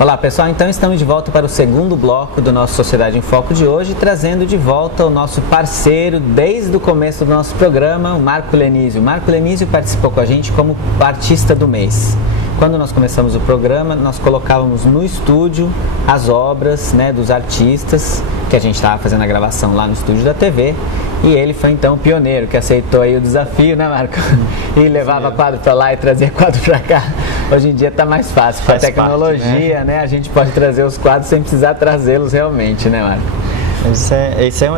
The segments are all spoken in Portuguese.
Olá pessoal, então estamos de volta para o segundo bloco do nosso Sociedade em Foco de hoje, trazendo de volta o nosso parceiro desde o começo do nosso programa, o Marco Lenizio. O Marco Lenizio participou com a gente como artista do mês. Quando nós começamos o programa, nós colocávamos no estúdio as obras, né, dos artistas, que a gente estava fazendo a gravação lá no estúdio da TV, e ele foi então o pioneiro que aceitou aí o desafio, né, Marco? E levava quadro para lá e trazia quadro para cá. Hoje em dia está mais fácil, com a tecnologia, né? A gente pode trazer os quadros sem precisar trazê-los realmente, né, Marco?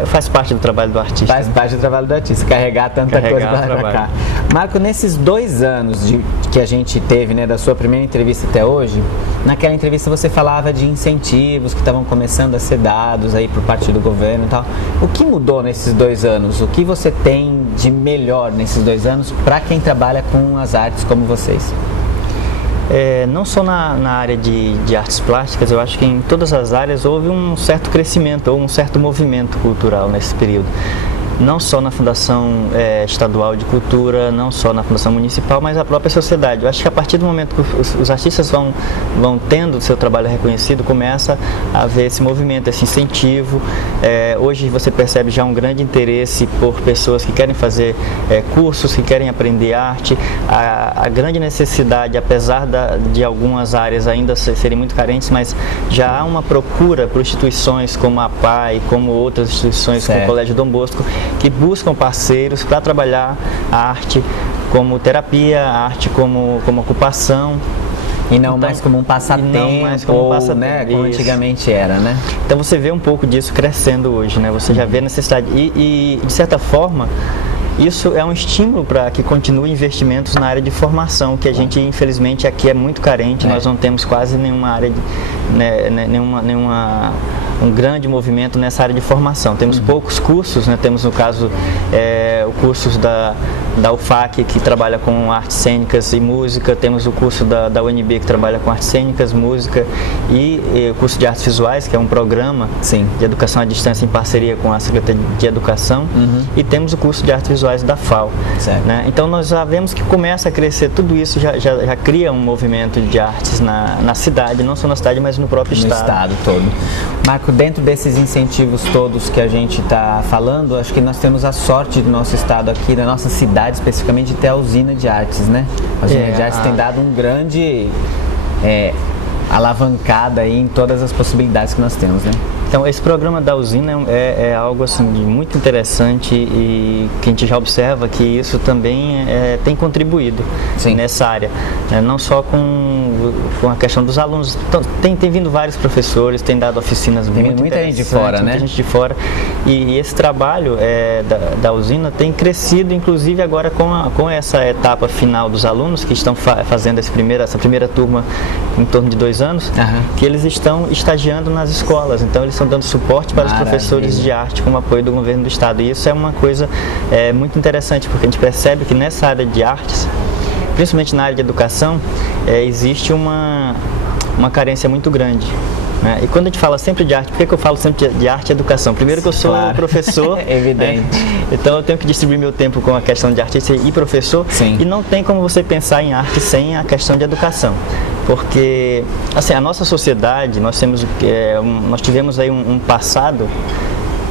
Faz parte do trabalho do artista. Faz parte do trabalho do artista, carregar tanta coisa para cá. Marco, nesses 2 anos que a gente teve, né, da sua primeira entrevista até hoje, naquela entrevista você falava de incentivos que estavam começando a ser dados aí por parte do governo e tal. O que mudou nesses 2 anos? O que você tem de melhor nesses 2 anos para quem trabalha com as artes como vocês? Não só na área de artes plásticas, eu acho que em todas as áreas houve um certo crescimento ou um certo movimento cultural nesse período. Não só na Fundação Estadual de Cultura, não só na Fundação Municipal, mas a própria sociedade. Eu acho que a partir do momento que os artistas vão tendo o seu trabalho reconhecido, começa a haver esse movimento, esse incentivo. Hoje você percebe já um grande interesse por pessoas que querem fazer cursos, que querem aprender arte. A grande necessidade, apesar de algumas áreas ainda serem muito carentes, mas já há uma procura por instituições como a PAI, como outras instituições, como o Colégio Dom Bosco, que buscam parceiros para trabalhar a arte como terapia, a arte como ocupação. E não mais como um passatempo, né, como antigamente era, né? Então você vê um pouco disso crescendo hoje, né? Você já vê a necessidade e de certa forma, isso é um estímulo para que continue investimentos na área de formação, que a gente, infelizmente, aqui é muito carente. Nós não temos quase nenhuma área, um grande movimento nessa área de formação. Temos poucos cursos, né? Temos, no caso, o curso da UFAC, que trabalha com artes cênicas e música. Temos o curso da UNB, que trabalha com artes cênicas, música, e o curso de artes visuais, que é um programa de educação à distância em parceria com a Secretaria de Educação. E temos o curso de artes visuais da FAO, né? Então nós já vemos que começa a crescer tudo isso, já cria um movimento de artes na cidade, não só na cidade, mas no próprio estado. No estado todo. Marco, dentro desses incentivos todos que a gente está falando, acho que nós temos a sorte do nosso estado aqui, da nossa cidade especificamente, de ter a usina de artes, né? A usina de artes tem dado um grande alavancada aí em todas as possibilidades que nós temos, né? Então, esse programa da usina é algo assim, muito interessante e que a gente já observa que isso também tem contribuído nessa área, não só com a questão dos alunos. Então, tem vindo vários professores, tem dado oficinas muito interessantes. Muita gente de fora, né? Muita gente de fora. E esse trabalho da usina tem crescido, inclusive agora com essa etapa final dos alunos que estão fazendo essa primeira turma em torno de 2 anos, que eles estão estagiando nas escolas. Então, eles estão dando suporte para os professores de arte com o apoio do governo do estado. E isso é uma coisa muito interessante, porque a gente percebe que nessa área de artes, principalmente na área de educação, existe uma carência muito grande. E quando a gente fala sempre de arte, por que eu falo sempre de arte e educação? Primeiro que eu sou professor, evidente. Então eu tenho que distribuir meu tempo com a questão de artista e professor, e não tem como você pensar em arte sem a questão de educação. Porque assim, a nossa sociedade, nós tivemos aí um passado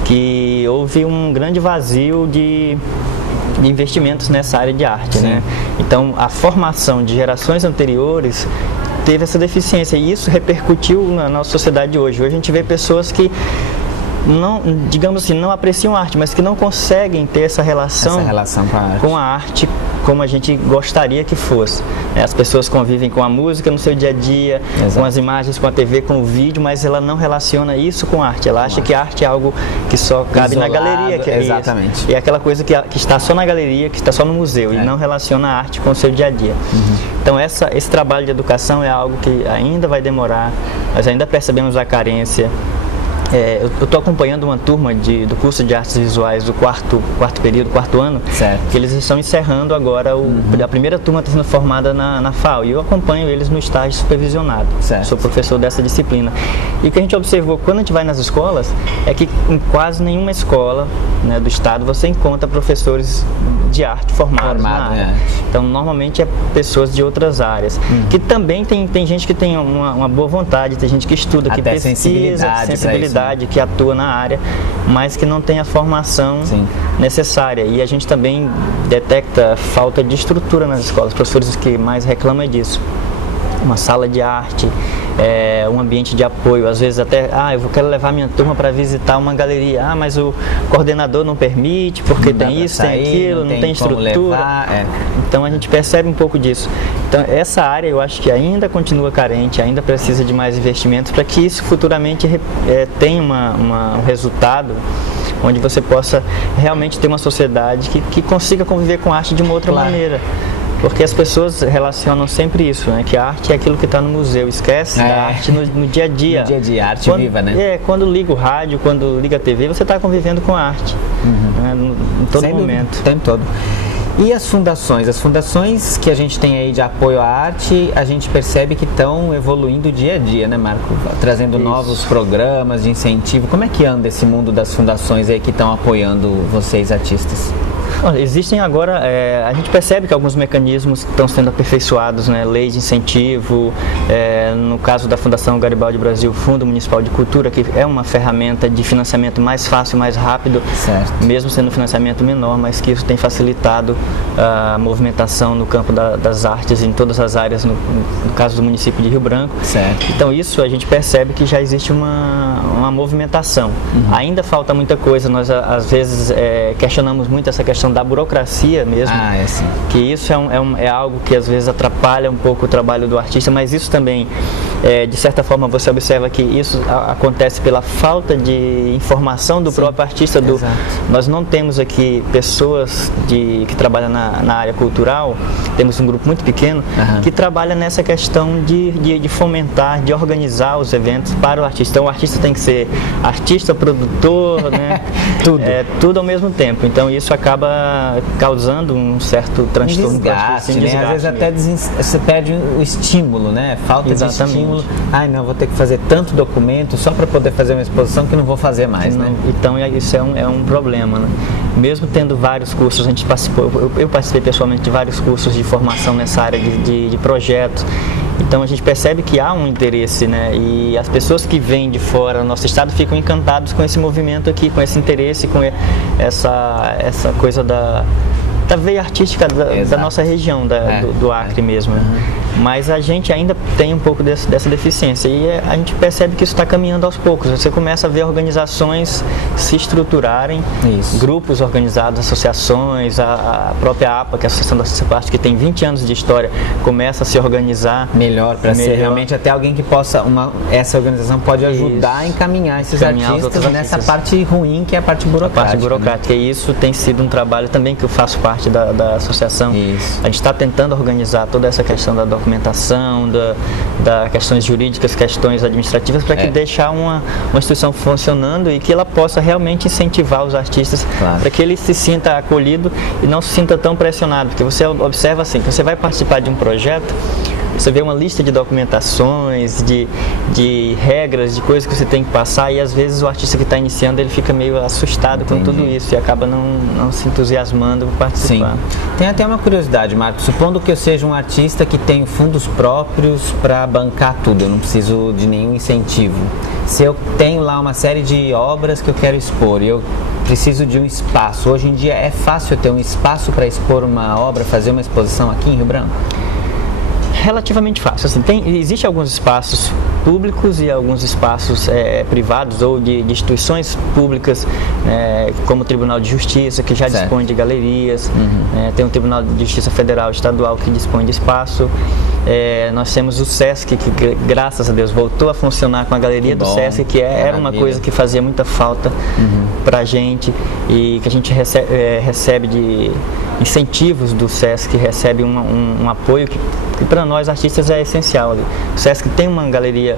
que houve um grande vazio de investimentos nessa área de arte, né? Então a formação de gerações anteriores teve essa deficiência e isso repercutiu na nossa sociedade hoje. Hoje a gente vê pessoas que não, digamos assim, não apreciam a arte, mas que não conseguem ter essa relação com a arte como a gente gostaria que fosse. As pessoas convivem com a música no seu dia a dia, com as imagens, com a TV, com o vídeo, mas ela não relaciona isso com a arte. Ela acha que a arte é algo que só cabe na galeria. Exatamente. E é aquela coisa que está só na galeria, que está só no museu, e não relaciona a arte com o seu dia a dia. Então esse trabalho de educação é algo que ainda vai demorar, nós ainda percebemos a carência. eu estou acompanhando uma turma do curso de artes visuais do quarto período, quarto ano, certo. Que eles estão encerrando agora, a primeira turma está sendo formada na FAO, e eu acompanho eles no estágio supervisionado, certo. Sou professor dessa disciplina. E o que a gente observou quando a gente vai nas escolas é que em quase nenhuma escola, né, do estado você encontra professores de arte formados na área. Então normalmente é pessoas de outras áreas, que também tem gente que tem uma boa vontade, tem gente que estuda, que pesquisa, sensibilidade, que atua na área, mas que não tem a formação necessária. E a gente também detecta falta de estrutura nas escolas. Os professores que mais reclamam é disso. Uma sala de arte, um ambiente de apoio, às vezes até, eu quero levar minha turma para visitar uma galeria, mas o coordenador não permite, porque tem isso, tem aquilo, não tem estrutura. Então a gente percebe um pouco disso. Então essa área eu acho que ainda continua carente, ainda precisa de mais investimentos para que isso futuramente tenha um resultado onde você possa realmente ter uma sociedade que consiga conviver com a arte de uma outra maneira. Porque as pessoas relacionam sempre isso, né? Que a arte é aquilo que está no museu, esquece da arte no dia a dia. No dia a dia, arte viva, né? Quando liga o rádio, quando liga a TV, você está convivendo com a arte, né? Em todo momento. O tempo todo. E as fundações? As fundações que a gente tem aí de apoio à arte, a gente percebe que estão evoluindo dia a dia, né, Marco? Trazendo novos programas de incentivo. Como é que anda esse mundo das fundações aí que estão apoiando vocês, artistas? Existem agora, a gente percebe que alguns mecanismos estão sendo aperfeiçoados, né? Leis de incentivo, no caso da Fundação Garibaldi Brasil, Fundo Municipal de Cultura, que é uma ferramenta de financiamento mais fácil, mais rápido, mesmo sendo um financiamento menor, mas que isso tem facilitado a movimentação no campo das artes em todas as áreas, no caso do município de Rio Branco. Certo. Então isso a gente percebe que já existe uma movimentação. Ainda falta muita coisa, nós às vezes questionamos muito essa questão da burocracia mesmo, que isso é algo que às vezes atrapalha um pouco o trabalho do artista, mas isso também, de certa forma, você observa que isso acontece pela falta de informação do próprio artista. Nós não temos aqui pessoas que trabalham na área cultural, temos um grupo muito pequeno que trabalha nessa questão de fomentar, de organizar os eventos para o artista. Então o artista tem que ser artista, produtor, né? Tudo ao mesmo tempo. Então isso acaba causando um certo transtorno. Desgaste, né? Às vezes até você perde o estímulo, né? Falta de estímulo. Vou ter que fazer tanto documento só para poder fazer uma exposição que não vou fazer mais, né? Então isso é um problema, né? Mesmo tendo vários cursos, a gente eu participei pessoalmente de vários cursos de formação nessa área de projetos. Então a gente percebe que há um interesse, né? E as pessoas que vêm de fora do nosso estado ficam encantados com esse movimento aqui, com esse interesse, com essa coisa da veia artística da nossa região, do Acre mesmo. Mas a gente ainda tem um pouco dessa deficiência e a gente percebe que isso está caminhando aos poucos. Você começa a ver organizações se estruturarem, grupos organizados, associações, a própria APA, que é a Associação da Artista Plástica, que tem 20 anos de história, começa a se organizar melhor para ser realmente até alguém que possa, essa organização pode ajudar a encaminhar esses artistas nessa parte ruim, que é a parte burocrática. Né? E isso tem sido um trabalho também que eu faço parte da associação. A gente está tentando organizar toda essa questão da documentação, da questões jurídicas, questões administrativas, para que deixar uma instituição funcionando e que ela possa realmente incentivar os artistas para que ele se sinta acolhido e não se sinta tão pressionado, porque você observa assim, que você vai participar de um projeto, você vê uma lista de documentações, de regras, de coisas que você tem que passar, e às vezes o artista que está iniciando, ele fica meio assustado com tudo isso e acaba não se entusiasmando por participar. Sim. Tem até uma curiosidade, Marcos, supondo que eu seja um artista que tem fundos próprios para bancar tudo, eu não preciso de nenhum incentivo. Se eu tenho lá uma série de obras que eu quero expor e eu preciso de um espaço, hoje em dia é fácil ter um espaço para expor uma obra, fazer uma exposição aqui em Rio Branco? Relativamente fácil. Assim, existe alguns espaços públicos e alguns espaços privados ou de instituições públicas, como o Tribunal de Justiça, que já dispõe de galerias, tem o Tribunal de Justiça Federal e Estadual que dispõe de espaço. Nós temos o SESC, que graças a Deus voltou a funcionar com a galeria do SESC, que era uma coisa que fazia muita falta para a gente e que a gente recebe de incentivos do SESC, recebe um apoio que para nós artistas é essencial. O SESC tem uma galeria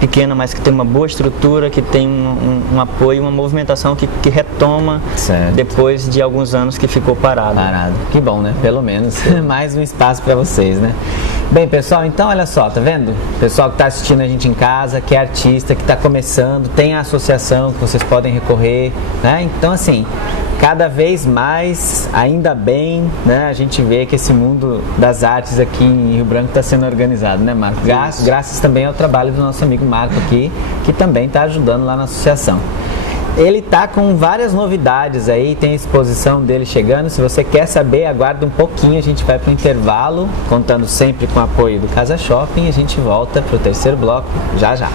pequena, mas que tem uma boa estrutura, que tem um apoio, uma movimentação que retoma depois de alguns anos que ficou parado. Que bom, né? Pelo menos mais um espaço para vocês, né? Bem, pessoal, então olha só, tá vendo? Pessoal que está assistindo a gente em casa, que é artista, que está começando, tem a associação que vocês podem recorrer, né? Então, assim, cada vez mais, ainda bem, né? A gente vê que esse mundo das artes aqui em Rio Branco está sendo organizado, né, Marco? Graças também ao trabalho do nosso amigo Marco aqui, que também está ajudando lá na associação. Ele tá com várias novidades aí, tem a exposição dele chegando. Se você quer saber, aguarda um pouquinho, a gente vai para o intervalo, contando sempre com o apoio do Casa Shopping, e a gente volta para o terceiro bloco já já.